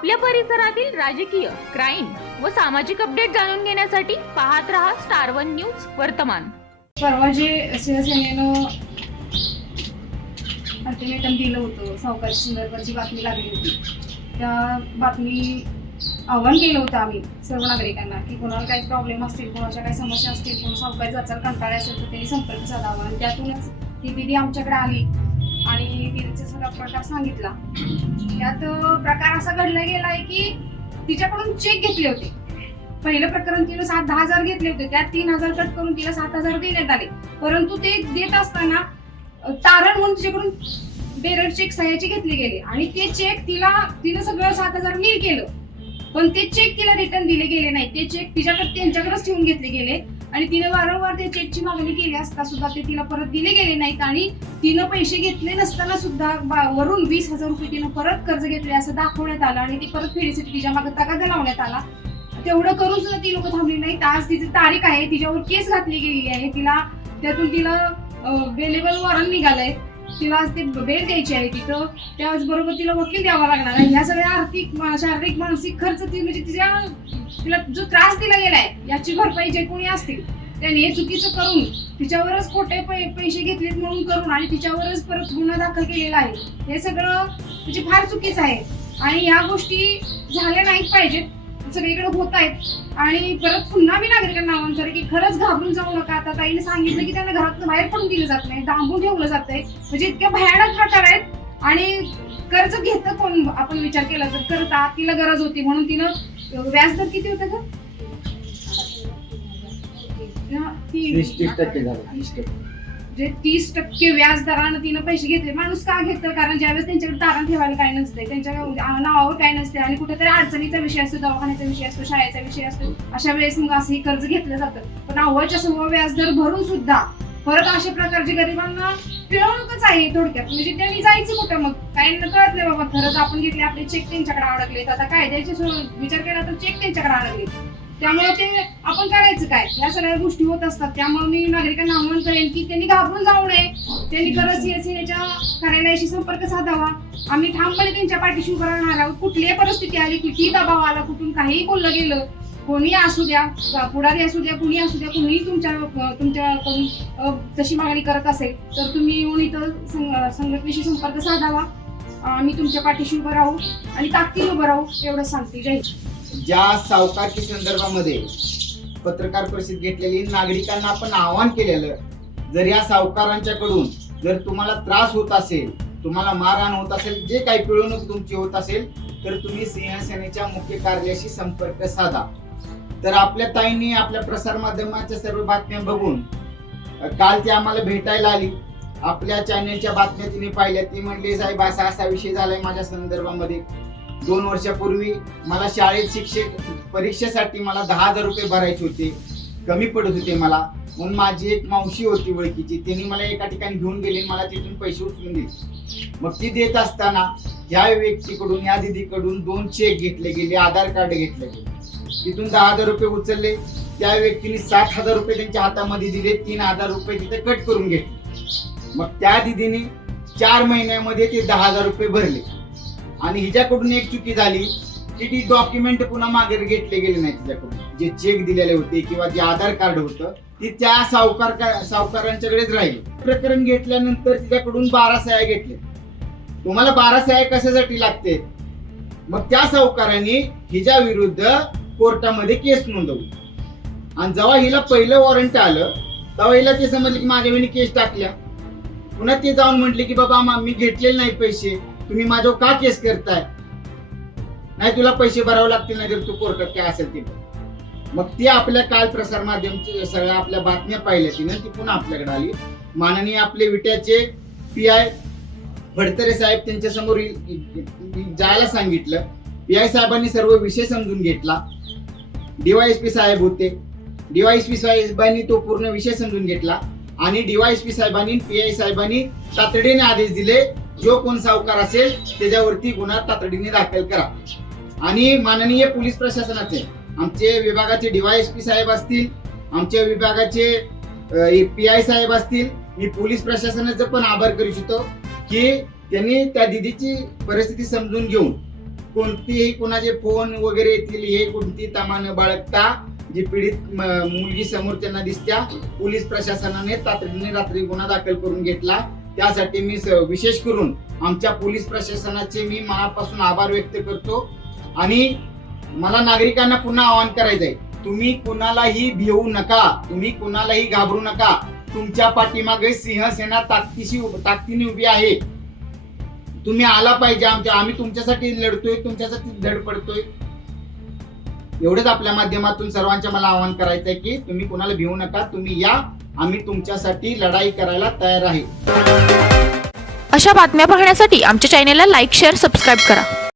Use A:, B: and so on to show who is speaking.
A: आपल्या परिसरातील राजकीय क्राईम व सामाजिक अपडेट जाणून घेण्यासाठी पाहत रहा स्टार वन न्यूज वर्तमान
B: परवा जे शिवसेनेनं अल्टिमेटम दिलं होतं सावकार संदर्भाची बातमी लागली होती त्या बातमी आव्हान केलं होतं आम्ही सर्व नागरिकांना की कोणाला काही प्रॉब्लेम असतील कोणाच्या काही समस्या असतील कोण सावकारी जाचाल कंटाळा असेल तर त्यांनी संपर्क साधावा आणि त्यातूनच ही दिदी आमच्याकडे आली आणि तिचा सुद्धा प्रकार सांगितला यात प्रकार असा घडला गेलाय की तिच्याकडून चेक घेतले होते पहिलं प्रकरण तिने सात दहा हजार घेतले होते त्यात तीन हजार कट करून तिला सात हजार देण्यात आले परंतु ते देत असताना तारण म्हणून तिच्याकडून बेरड चेक सह्याचे घेतले गेले आणि ते चेक तिला तिनं सगळं सात हजार नीट केलं पण ते चेक तिला रिटर्न दिले गेले नाही ते चेक तिच्याकडे त्यांच्याकडेच ठेवून घेतले गेले आणि तिने वारंवार त्या चेकची मागणी केली असता सुद्धा ते तिला परत दिले गेले नाहीत आणि तिनं पैसे घेतले नसताना सुद्धा वरून वीस हजार रुपये तिनं परत कर्ज घेतले असं दाखवण्यात आलं आणि ती परत फेडीसाठी तिच्या मागे तगादा लावण्यात आला तेवढं करून सुद्धा ती लोक थांबली नाहीत आज तिची तारीख आहे तिच्यावर केस घातली गेलेली आहे तिला त्यातून तिला वेलेबल वॉरंट निघालंय तिला आज ते बेल द्यायची आहे तिथं त्याचबरोबर तिला वकील द्यावा लागणार आहे ह्या सगळ्या आर्थिक शारीरिक मानसिक खर्च ती म्हणजे तिच्या तिला जो त्रास दिला गेलाय याची भरपाई जे कोणी असतील त्याने हे चुकीचं करून तिच्यावरच खोटे पैसे घेतलेत म्हणून करून आणि तिच्यावरच परत गुन्हा दाखल केलेला आहे हे सगळं म्हणजे फार चुकीचं आहे आणि ह्या गोष्टी झाल्या नाहीत पाहिजेत सगळीकडे होत आहेत आणि परत पुन्हा मी नागरिकांना आवाहन खरंच घाबरून जाऊ नका आता ताईने सांगितलं की त्यांना घरातून बाहेर पण दिलं जात नाही दांबून ठेवलं जात आहे म्हणजे इतक्या भयानक प्रकार आहेत आणि कर्ज घेतं कोण आपण विचार केला तर करता तिला गरज होती म्हणून तिनं व्याजदर किती होतं का
C: टक्के
B: म्हणजे तीस टक्के व्याज दरानं तिनं पैसे घेतले माणूस का घेतं कारण ज्यावेळेस त्यांच्याकडे तारण ठेवायला काय नसते त्यांच्या नावावर काय नसते आणि कुठेतरी अडचणीचा विषय असतो दवाखान्याचा विषय असतो शाळेचा विषय असतो अशा वेळेस मग असं हे कर्ज घेतलं जातं पण अव्वाच्या समोर व्याज दर भरून सुद्धा परत अशा प्रकारची गरिबांना पिळवणूकच आहे थोडक्यात म्हणजे त्यांनी जायचं कुठं मग काय कळत नाही बाबा खरंच आपण घेतले आपले चेक त्यांच्याकडे अडकलेत आता कायद्याचे विचार केला तर चेक त्यांच्याकडे अडकले त्यामुळे ते आपण करायचं काय या सगळ्या गोष्टी होत असतात त्यामुळे मी नागरिकांना आव्हान करेन की त्यांनी घाबरून जाऊ नये त्यांनी खरंच याच्या कार्यालयाशी संपर्क साधावा आम्ही ठामपणे त्यांच्या पाठीशी उभं राहणार आहोत कुठलीही परिस्थिती आली किती दबाव आला कुठून काहीही बोललं गेलं कोणी असू द्या पुढारी असू द्या कुणी असू द्या कुणीही तुमच्या तुमच्याकडून तशी मागणी करत असेल तर तुम्ही येऊन इथं संघटनेशी संपर्क साधावा आम्ही तुमच्या पाठीशी उभं राहू आणि ताकदीने उभं राहू एवढं सांगते जय
D: ज्या सावकारी संदर्भामध्ये पत्रकार परिषद घेतलेली नागरिकांना आपण आवाहन केलेलं जर या सावकारांच्या कडून जर तुम्हाला त्रास होत असेल तुम्हाला मारहाण होत असेल जे काही पिळवणूक तुमची होत असेल तर तुम्ही सिंहसेनेच्या मुख्य कार्यालयाशी संपर्क साधा तर आपल्या ताईंनी आपल्या प्रसार माध्यमाच्या सर्व बातम्या बघून काल ती आम्हाला भेटायला आली आपल्या चॅनेलच्या बातम्या तिने पाहिल्या ती म्हणली साहेब असा असा विषय झालाय माझ्या संदर्भामध्ये दोन वर्षापूर्वी मला शाळेत शिक्षक परीक्षेसाठी मला दहा हजार रुपये भरायचे होते कमी पडत होते मला म्हणून माझी एक मावशी होती ओळखीची त्यांनी मला एका ठिकाणी घेऊन गेली मला तिथून पैसे उचलून दिले मग ती देत असताना या व्यक्तीकडून या दिदीकडून दोन चेक घेतले गेले आधार कार्ड घेतले गेले तिथून दहा हजार रुपये उचलले त्या व्यक्तीने सात हजार रुपये त्यांच्या हातामध्ये दिले तीन हजार रुपये तिथे कट करून घेतले मग त्या दिदीने चार महिन्यामध्ये ते दहा हजार रुपये भरले आणि हिच्याकडून एक चुकी झाली की ती डॉक्युमेंट पुन्हा मागे घेतले गेले नाही तिच्याकडून जे चेक दिलेले होते किंवा जे आधार कार्ड होतं ती त्या सावकार सावकारांच्याकडेच राहील प्रकरण घेतल्यानंतर तिच्याकडून बारा सह्या घेतले तुम्हाला बारा सह्या कशासाठी लागते मग त्या सावकारांनी हिच्या विरुद्ध कोर्टामध्ये केस नोंदवली आणि जेव्हा हिला पहिलं वॉरंट आलं तेव्हा हिला ते समजले की माझ्या केस टाकल्या पुन्हा ते जाऊन म्हटले की बाबा मी घेतलेले नाही पैसे तुम्ही माझ्यावर का केस करताय नाही तुला पैसे भरावे लागतील नाही तर तू कोर्टात काय असेल ते मग ती आपल्या काल प्रसार माध्यमचे सगळ्या आपल्या बातम्या पाहिल्या तिने ती पुन्हा आपल्याकडे आली माननीय आपले विट्याचे पी आय फडतरे साहेब त्यांच्या समोर जायला सांगितलं पी आय साहेबांनी सर्व विषय समजून घेतला डीवायएसपी साहेब होते डीवायएसपी साहेबांनी तो पूर्ण विषय समजून घेतला आणि डीवायएसपी साहेबांनी पी आय साहेबांनी तातडीने आदेश दिले जो कोण सावकार असेल त्याच्यावरती गुन्हा तातडीने दाखल करा आणि माननीय पोलीस प्रशासनाचे आमचे विभागाचे डीवायएसपी साहेब असतील आमच्या विभागाचे पी आय साहेब असतील मी पोलीस प्रशासनाचं पण आभार करू इच्छितो की त्यांनी त्या दिदीची परिस्थिती समजून घेऊन कोणतीही कोणाचे फोन वगैरे येतील हे कोणती तमान बाळगता जी पीडित मुलगी समोर त्यांना दिसत्या पोलीस प्रशासनाने तातडीने रात्री गुन्हा दाखल करून घेतला त्यासाठी मी विशेष करून आमच्या पोलीस प्रशासनाचे मी मनापासून आभार व्यक्त करतो आणि मला नागरिकांना पुन्हा आवाहन करायचं आहे तुम्ही कुणालाही भिवू नका तुम्ही कुणालाही घाबरू नका तुमच्या पाठीमागे सिंहसेना ताकदीशी ताकदीने उभी आहे तुम्ही आला पाहिजे आमच्या आम्ही तुमच्यासाठी लढतोय तुमच्यासाठी धड पडतोय एवढंच आपल्या माध्यमातून सर्वांच्या मला आवाहन करायचंय की तुम्ही कोणाला भिवू नका तुम्ही या आम्ही तुमच्यासाठी लढाई करायला तयार आहे
A: अशा बातम्या पाहण्यासाठी आमच्या चॅनेलला लाईक शेअर सबस्क्राईब करा